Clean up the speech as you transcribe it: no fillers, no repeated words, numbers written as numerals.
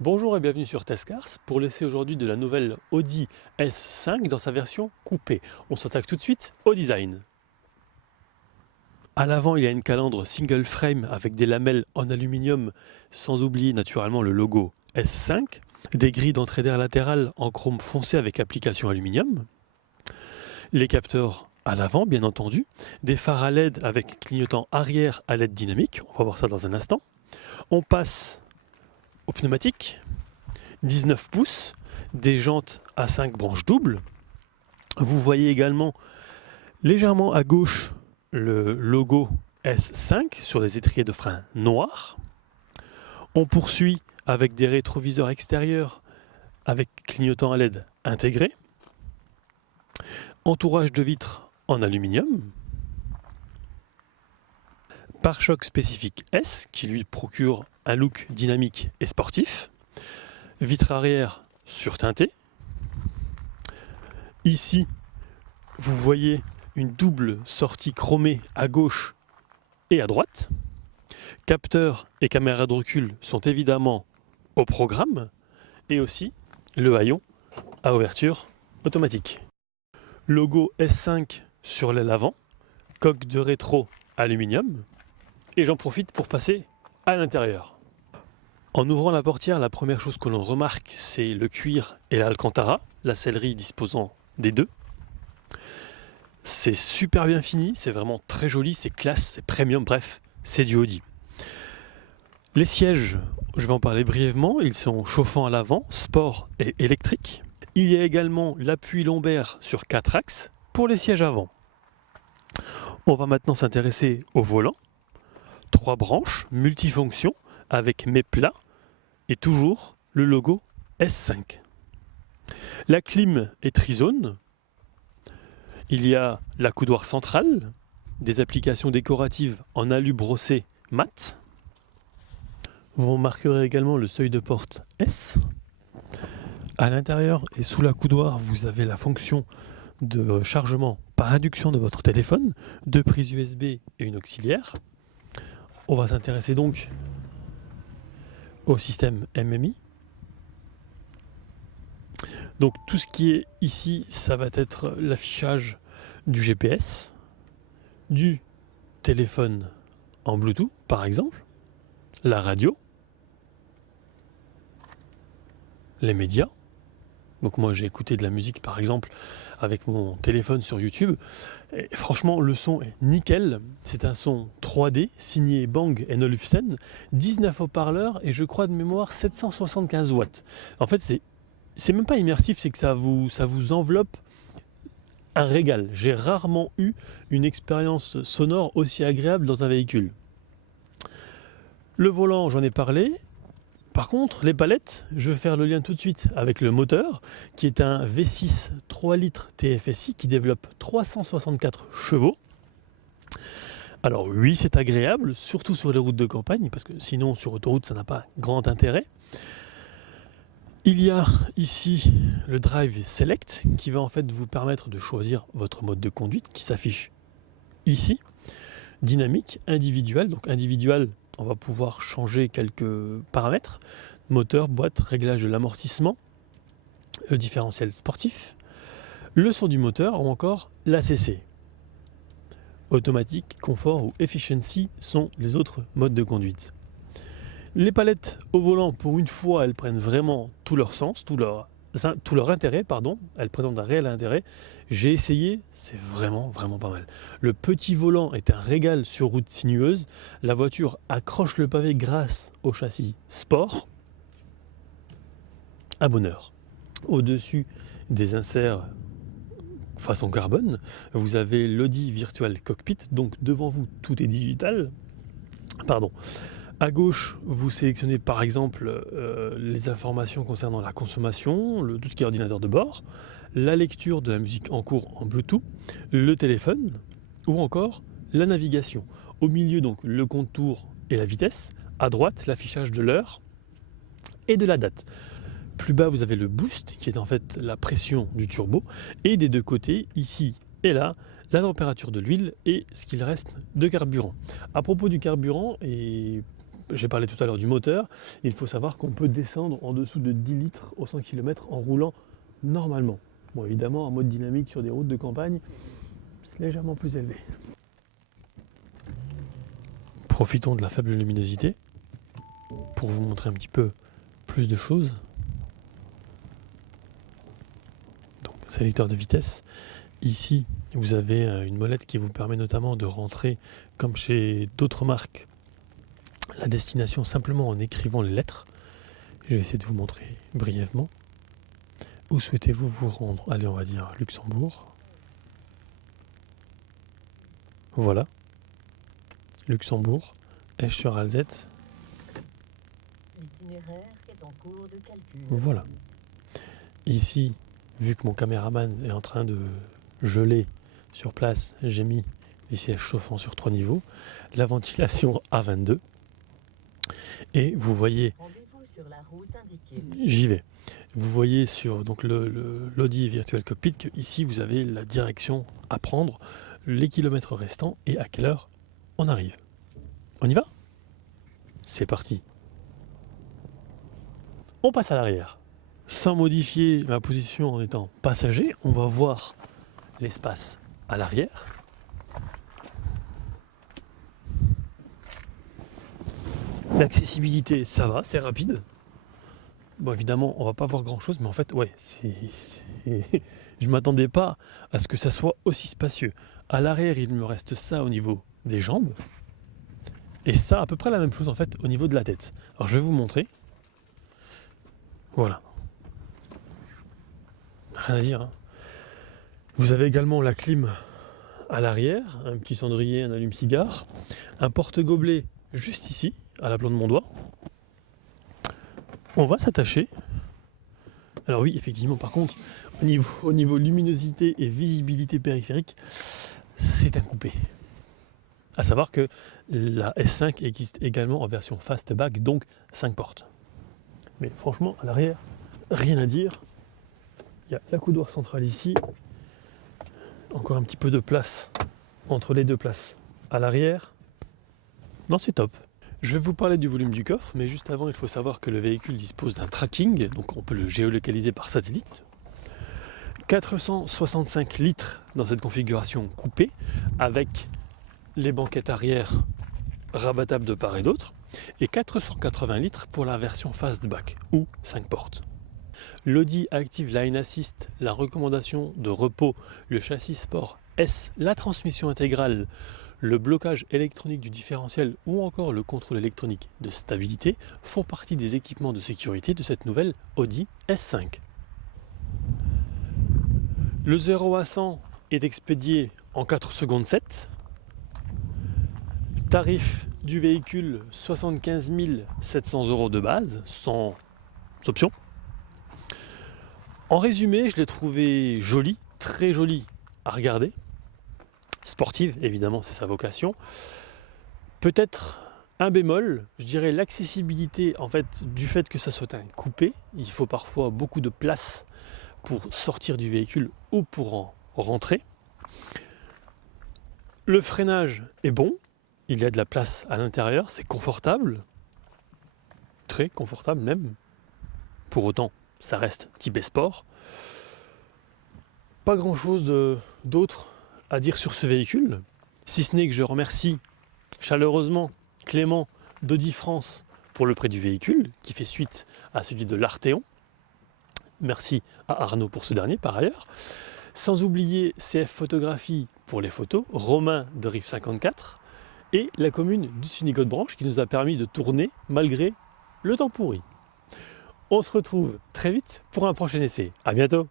Bonjour et bienvenue sur Testcars pour l'essai aujourd'hui de la nouvelle Audi S5 dans sa version coupée. On s'attaque tout de suite au design. À l'avant, il y a une calandre single frame avec des lamelles en aluminium, sans oublier naturellement le logo S5, des grilles d'entrée d'air latérales en chrome foncé avec application aluminium, les capteurs à l'avant bien entendu, des phares à LED avec clignotant arrière à LED dynamique, on va voir ça dans un instant. On passe aux pneumatiques, 19 pouces, des jantes à 5 branches doubles. Vous voyez également légèrement à gauche le logo S5 sur les étriers de frein noirs. On poursuit avec des rétroviseurs extérieurs avec clignotant à LED intégré. Entourage de vitres en aluminium. Pare-choc spécifique S qui lui procure un look dynamique et sportif. Vitre arrière surteintée. Ici, vous voyez une double sortie chromée à gauche et à droite. Capteur et caméra de recul sont évidemment au programme. Et aussi le haillon à ouverture automatique. Logo S5 sur l'aile avant. Coque de rétro aluminium. Et j'en profite pour passer à l'intérieur. En ouvrant la portière, la première chose que l'on remarque, c'est le cuir et l'alcantara, la sellerie disposant des deux. C'est super bien fini, c'est vraiment très joli, c'est classe, c'est premium, bref, c'est du Audi. Les sièges, je vais en parler brièvement, ils sont chauffants à l'avant, sport et électrique. Il y a également l'appui lombaire sur 4 axes pour les sièges avant. On va maintenant s'intéresser au volant. 3 branches, multifonctions, avec mes plats et toujours le logo S5. La clim est trizone. Il y a l'accoudoir central, des applications décoratives en alu brossé mat. Vous remarquerez également le seuil de porte S. À l'intérieur et sous l'accoudoir, vous avez la fonction de chargement par induction de votre téléphone, 2 prises USB et une auxiliaire. On va s'intéresser donc au système MMI. Donc tout ce qui est ici, ça va être l'affichage du GPS, du téléphone en Bluetooth par exemple, la radio, les médias. Donc moi j'ai écouté de la musique par exemple avec mon téléphone sur YouTube. Et franchement le son est nickel. C'est un son 3D signé Bang & Olufsen, 19 haut-parleurs et je crois de mémoire 775 watts. En fait c'est même pas immersif, c'est que ça vous enveloppe un régal. J'ai rarement eu une expérience sonore aussi agréable dans un véhicule. Le volant, j'en ai parlé. Par contre, les palettes, je vais faire le lien tout de suite avec le moteur, qui est un V6 3 litres TFSI qui développe 364 chevaux. Alors oui, c'est agréable, surtout sur les routes de campagne, parce que sinon sur autoroute, ça n'a pas grand intérêt. Il y a ici le Drive Select, qui va en fait vous permettre de choisir votre mode de conduite, qui s'affiche ici. Dynamique, individuel, donc individuel, on va pouvoir changer quelques paramètres, moteur, boîte, réglage de l'amortissement, le différentiel sportif, le son du moteur ou encore l'ACC. Automatique, confort ou efficiency sont les autres modes de conduite. Les palettes au volant, pour une fois, elles prennent vraiment tout leur sens, tout leur intérêt, pardon. Elles présentent un réel intérêt. J'ai essayé, c'est vraiment pas mal. Le petit volant est un régal sur route sinueuse. La voiture accroche le pavé grâce au châssis sport. Un bonheur. Au-dessus des inserts façon carbone, vous avez l'Audi Virtual Cockpit, donc devant vous tout est digital. Pardon. À gauche, vous sélectionnez par exemple les informations concernant la consommation, tout ce qui est ordinateur de bord, la lecture de la musique en cours en Bluetooth, le téléphone ou encore la navigation. Au milieu, donc, le contour et la vitesse. À droite, l'affichage de l'heure et de la date. Plus bas, vous avez le boost, qui est en fait la pression du turbo. Et des deux côtés, ici Et là, la température de l'huile et ce qu'il reste de carburant. À propos du carburant, et j'ai parlé tout à l'heure du moteur, il faut savoir qu'on peut descendre en dessous de 10 litres au 100 km en roulant normalement. Bon, évidemment, en mode dynamique sur des routes de campagne, c'est légèrement plus élevé. Profitons de la faible luminosité pour vous montrer un petit peu plus de choses. Donc, sélecteur de vitesse. Ici, vous avez une molette qui vous permet notamment de rentrer, comme chez d'autres marques, la destination simplement en écrivant les lettres. Je vais essayer de vous montrer brièvement. Où souhaitez-vous vous rendre? Allez, on va dire Luxembourg. Voilà. Luxembourg, Esch-sur-Alzette. L'itinéraire est en cours de calcul. Voilà. Ici, vu que mon caméraman est en train de geler sur place, j'ai mis les sièges chauffants sur 3 niveaux, la ventilation à 22. Et vous voyez, Rendez-vous sur la route indiquée. j'y vais. Vous voyez sur donc l'Audi Virtual Cockpit que ici vous avez la direction à prendre, les kilomètres restants et à quelle heure on arrive. On y va? C'est parti. On passe à l'arrière. Sans modifier ma position en étant passager, on va voir l'espace à l'arrière. L'accessibilité, ça va, c'est rapide. Bon, évidemment, on va pas voir grand chose, mais en fait, ouais, je m'attendais pas à ce que ça soit aussi spacieux. À l'arrière, il me reste ça au niveau des jambes, et ça, à peu près la même chose en fait au niveau de la tête. Alors, je vais vous montrer. Voilà. Rien à dire. Hein. Vous avez également la clim à l'arrière, un petit cendrier, un allume-cigare, un porte-gobelet juste ici, à l'aplomb de mon doigt. On va s'attacher. Alors oui, effectivement, par contre, au niveau luminosité et visibilité périphérique, c'est un coupé. À savoir que la S5 existe également en version fastback, donc 5 portes. Mais franchement, à l'arrière, rien à dire. Il y a la coudoir centrale ici. Encore un petit peu de place entre les deux places. À l'arrière, non, c'est top. Je vais vous parler du volume du coffre, mais juste avant, il faut savoir que le véhicule dispose d'un tracking, donc on peut le géolocaliser par satellite. 465 litres dans cette configuration coupée, avec les banquettes arrière rabattables de part et d'autre, et 480 litres pour la version fastback, ou 5 portes. L'Audi Active Line Assist, la recommandation de repos, le châssis sport S, la transmission intégrale, le blocage électronique du différentiel ou encore le contrôle électronique de stabilité font partie des équipements de sécurité de cette nouvelle Audi S5. Le 0 à 100 est expédié en 4 secondes 7. Tarif du véhicule 75 700 € de base, sans option. En résumé, je l'ai trouvé joli, très joli à regarder. Sportive, évidemment, c'est sa vocation. Peut-être un bémol, je dirais l'accessibilité, en fait, du fait que ça soit un coupé. Il faut parfois beaucoup de place pour sortir du véhicule ou pour en rentrer. Le freinage est bon, il y a de la place à l'intérieur, c'est confortable, très confortable même. Pour autant, ça reste type sport. Pas grand-chose d'autre à dire sur ce véhicule, si ce n'est que je remercie chaleureusement Clément d'Audi France pour le prêt du véhicule, qui fait suite à celui de l'Arteon. Merci à Arnaud pour ce dernier par ailleurs. Sans oublier CF Photographie pour les photos, Romain de Rive 54 et la commune d'Ussinigot-Branche qui nous a permis de tourner malgré le temps pourri. On se retrouve très vite pour un prochain essai. À bientôt.